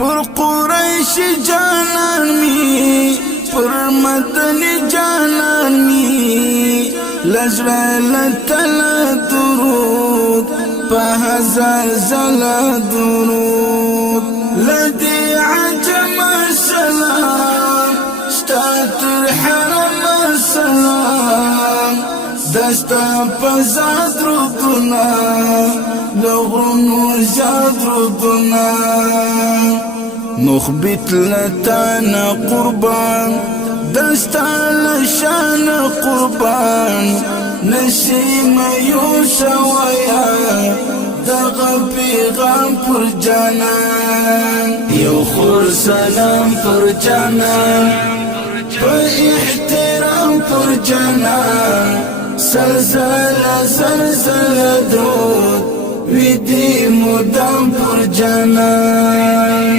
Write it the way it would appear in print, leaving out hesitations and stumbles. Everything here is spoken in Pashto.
پر قریش جانان می پر مدنی جانان می لزویل تل درود پا هزار زل درود لدی عجم سلام ستاتر حرم سلام دستا پزاد ردنا لغرنو زاد ردنا نخبت لتانا قربان دستا لشان قربان نسیم یوسا ویا دغا پیغام پر جانان یو خور سلام پر جانان پا احترام پر جانان زلزل درود ویدی مدام پر جانان